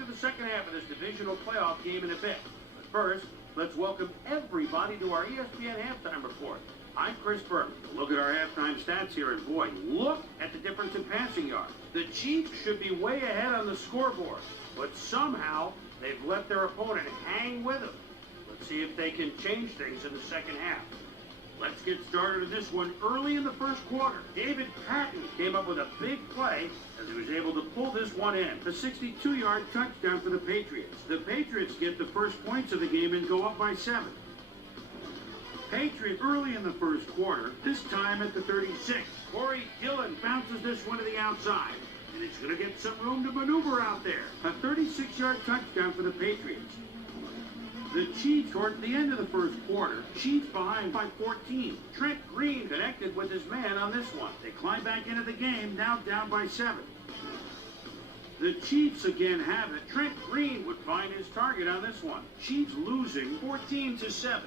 to the second half of this divisional playoff game in a bit. But first, let's welcome everybody to our ESPN halftime report. I'm Chris Burke. Look at our halftime stats here, and boy, look at the difference in passing yards. The Chiefs should be way ahead on the scoreboard, but somehow they've let their opponent hang with them. Let's see if they can change things in the second half. Let's get started in this one early in the first quarter. David Patton came up with a big play as he was able to pull this one in. A 62-yard touchdown for the Patriots. The Patriots get the first points of the game and go up by 7. Patriots early in the first quarter, this time at the 36. Corey Dillon bounces this one to the outside, and he's going to get some room to maneuver out there. A 36-yard touchdown for the Patriots. The Chiefs toward the end of the first quarter. Chiefs behind by 14. Trent Green connected with his man on this one. They climb back into the game, now down by 7. The Chiefs again have it. Trent Green would find his target on this one. Chiefs losing 14-7.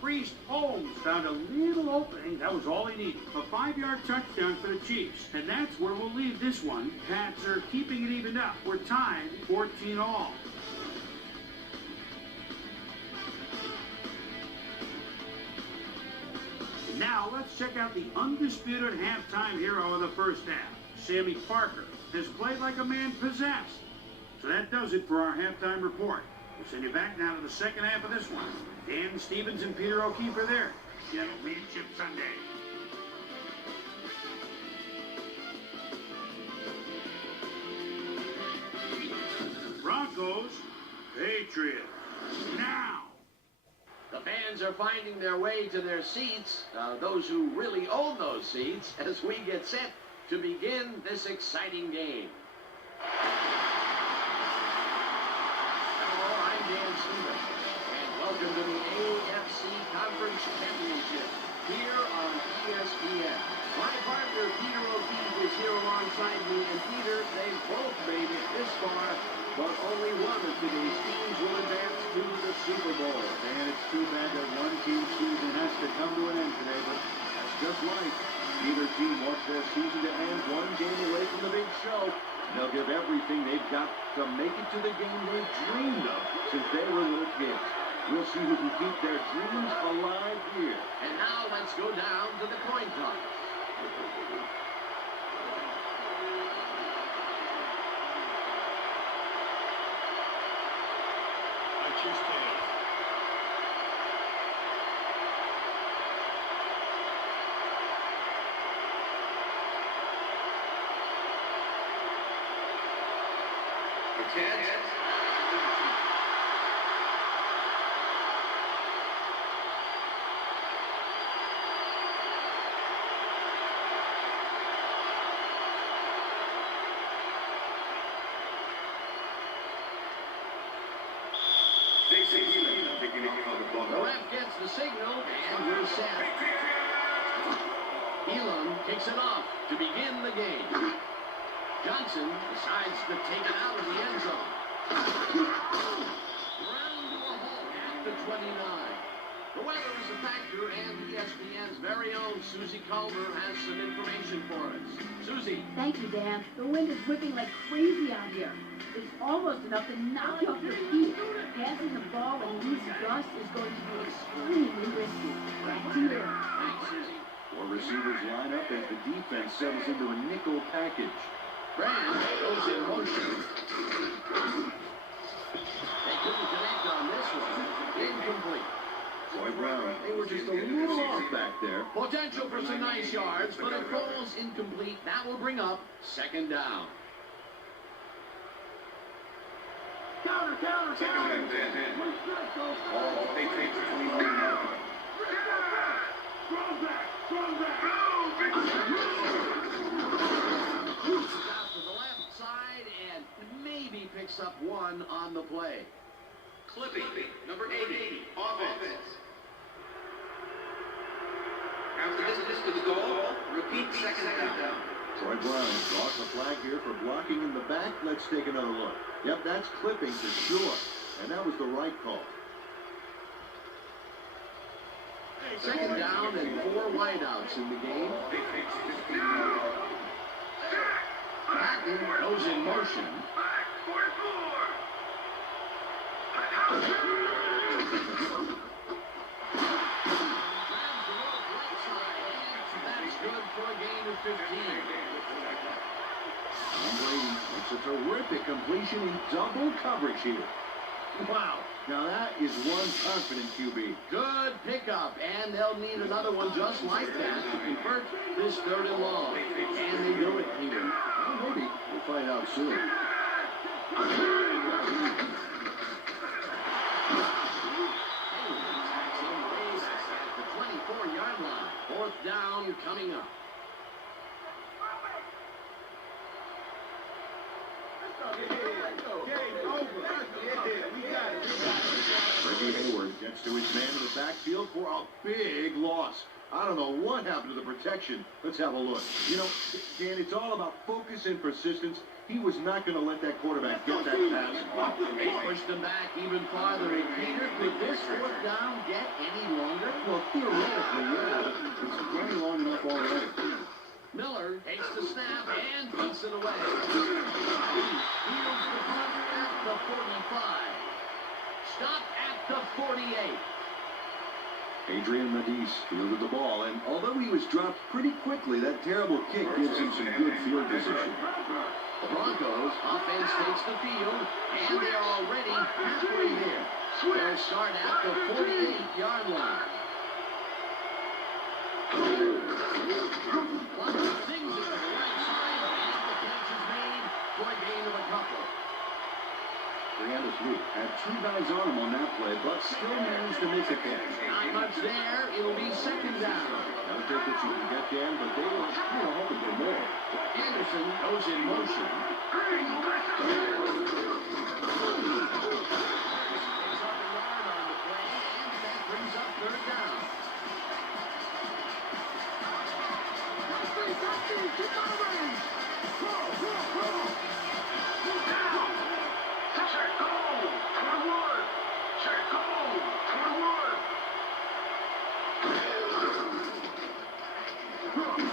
Priest Holmes found a little opening. That was all he needed. A 5-yard touchdown for the Chiefs. And that's where we'll leave this one. Pats are keeping it evened up. We're tied 14-all. Now, let's check out the undisputed halftime hero of the first half. Sammy Parker has played like a man possessed. So that does it for our halftime report. We'll send you back now to the second half of this one. Dan Stevens and Peter O'Keefe are there. Championship Sunday. Broncos, Patriots. Now. The fans are finding their way to their seats, those who really own those seats, as we get set to begin this exciting game. Hello, I'm Dan Stevens, and welcome to the AFC Conference Championship here on ESPN. My partner, Peter O'Keefe, is here alongside me, and Peter, they've both made it this far, but only one of today's teams will advance to the Super Bowl. And it's too bad that one team's season has to come to an end today, but that's just life. Either team wants their season to end one game away from the big show. They'll give everything they've got to make it to the game they've dreamed of since they were little kids. We'll see who can keep their dreams alive here. And now let's go down to the coin toss. The ref gets the signal, and we're set. Elam kicks it off to begin the game. Johnson decides to take it out of the end zone. Round to a halt at the 29. The weather is a factor, and ESPN's very own Susie Calmer has some information for us. Susie. Thank you, Dan. The wind is whipping like crazy out here. It's almost enough to knock you off your feet. Passing the ball when loose dust is going to be extremely risky. Back to you. Thanks, Susie. 4 receivers line up as the defense settles into a nickel package. Brand goes in motion. They couldn't connect on this one. Incomplete. Troy Brown, they were just a little off back there. Potential for some nice yards, but it falls incomplete. That will bring up second down. Counter! All Patriots 21 now. Strong back! Out to the left side and maybe picks up one on the play. Clipping, number 80, offense. After this to the goal, repeat second down. Troy Brown draws the flag here for blocking in the back. Let's take another look. Yep, that's clipping for sure. And that was the right call. Second down and 4 wideouts in the game. Patton goes in motion. That's good for a gain of 15. Tom Brady makes a terrific completion in double coverage here. Wow. Now that is one confident QB. Good pickup, and they'll need another one just like that to convert this 3rd and long. And they do it here. Well, maybe. We'll find out soon. The 24-yard line. 4th down coming up. Reggie Hayward gets to his man in the backfield for a big loss. I don't know what happened to the protection. Let's have a look. You know, Dan, it's all about focus and persistence. He was not going to let that quarterback get that pass. They pushed him back even farther. And Peter, could this 4th down get any longer? Well, theoretically, yeah. It's running long enough already. Miller takes the snap and punts it away. Fields the punt at the 45. Stop at the 48. Adrian Medis fielded the ball, and although he was dropped pretty quickly, that terrible kick gives him some good field position. The Broncos offense takes the field, and they're already halfway there. They'll start at the 48-yard line. One of things at the right side, and the catch is made for a gain of a couple. Brianna's Luke had 2 guys on him on that play, but still managed to make a catch. Not much there. It'll be 2nd down. Don't think that you can get Dan, but they were hoping for more. Anderson goes in motion. Stays up a yard on the play, and that brings up 3rd down.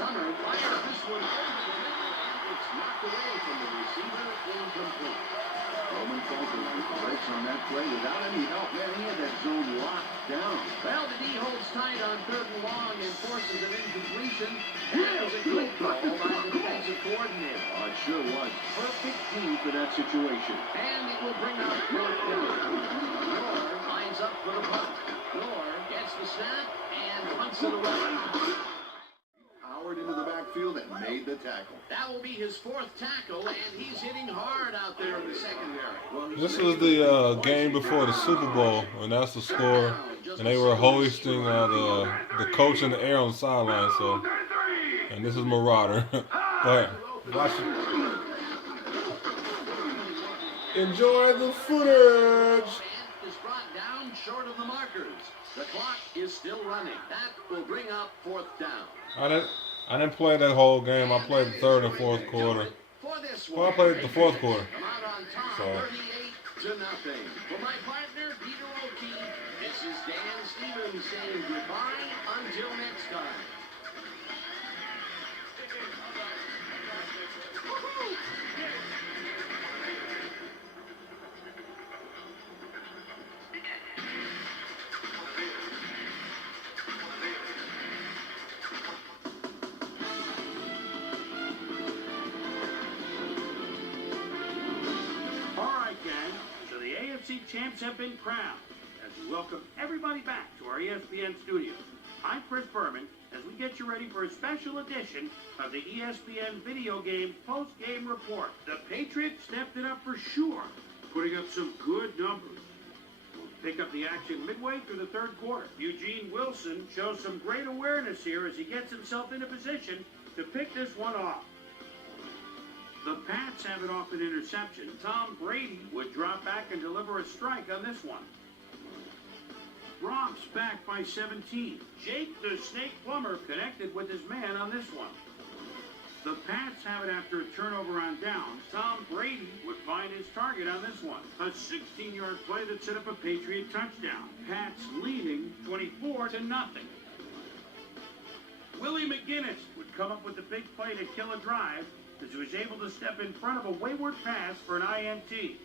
Summer fires this one over the middle, and it's knocked away from the receiver, incomplete. Roman Falcon with the brakes on that play without any help. Man, he had that zone locked down. Well, the D holds tight on 3rd and long and forces an incompletion. That was a good call by the defensive coordinator. Oh, it sure was. Perfect team for that situation. And it will bring up 4th down. Moore lines up for the punt. Moore gets the snap and punts it away. Powered into the backfield and made the tackle. That will be his 4th tackle, and he's hitting hard out there in the secondary. This was the game before the Super Bowl, and that's the score. And they were hoisting the coach in the air on the sideline. So, and this is Marauder. Go ahead, watch it. Enjoy the footage. Is brought down short of the markers. The clock is still running. That will bring up 4th down. I didn't play that whole game. I played the 3rd and 4th quarter. Well, I played the 4th quarter. So. 38-0. For my partner, Peter O'Keefe, this is Dan Stevens saying goodbye until next time. Champs have been crowned as we welcome everybody back to our ESPN studios. I'm Chris Berman as we get you ready for a special edition of the ESPN video game post-game report. The Patriots stepped it up for sure, putting up some good numbers. We'll pick up the action midway through the 3rd quarter. Eugene Wilson shows some great awareness here as he gets himself into position to pick this one off. The Pats have it off an interception. Tom Brady would drop back and deliver a strike on this one. Bronx back by 17. Jake the Snake Plumber connected with his man on this one. The Pats have it after a turnover on downs. Tom Brady would find his target on this one. A 16-yard play that set up a Patriot touchdown. Pats leading 24-0. Willie McGinnis would come up with the big play to kill a drive as he was able to step in front of a wayward pass for an INT.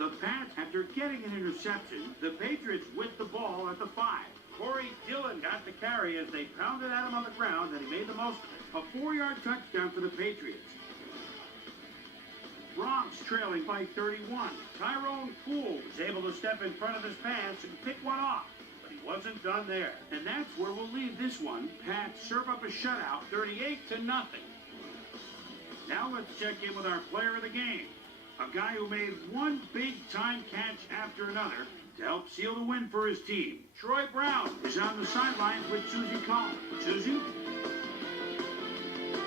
The Pats, after getting an interception, the Patriots with the ball at the 5. Corey Dillon got the carry as they pounded at him on the ground, and he made the most of a 4-yard touchdown for the Patriots. Bronx trailing by 31. Tyrone Poole was able to step in front of his pants and pick one off, but he wasn't done there. And that's where we'll leave this one. Pats serve up a shutout, 38-0. Now let's check in with our player of the game, a guy who made one big-time catch after another to help seal the win for his team. Troy Brown is on the sidelines with Susie Collins. Susie?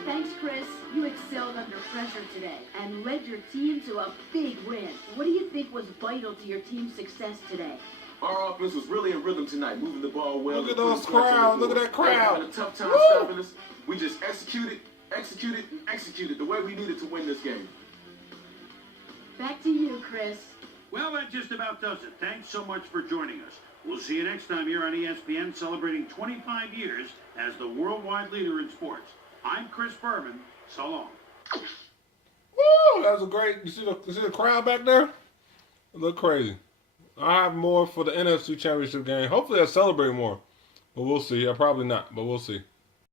Thanks, Chris. You excelled under pressure today and led your team to a big win. What do you think was vital to your team's success today? Our offense was really in rhythm tonight, moving the ball well. Look at those crowds. Look at that crowd. Having a tough time stopping us. We just executed, and executed the way we needed to win this game. Back to you, Chris. Well, that just about does it. Thanks so much for joining us. We'll see you next time here on ESPN, celebrating 25 years as the worldwide leader in sports. I'm Chris Berman. So long. Woo! That was a great. You see the crowd back there? It looked crazy. I have more for the NFC Championship game. Hopefully, I celebrate more. But we'll see. Probably not, but we'll see.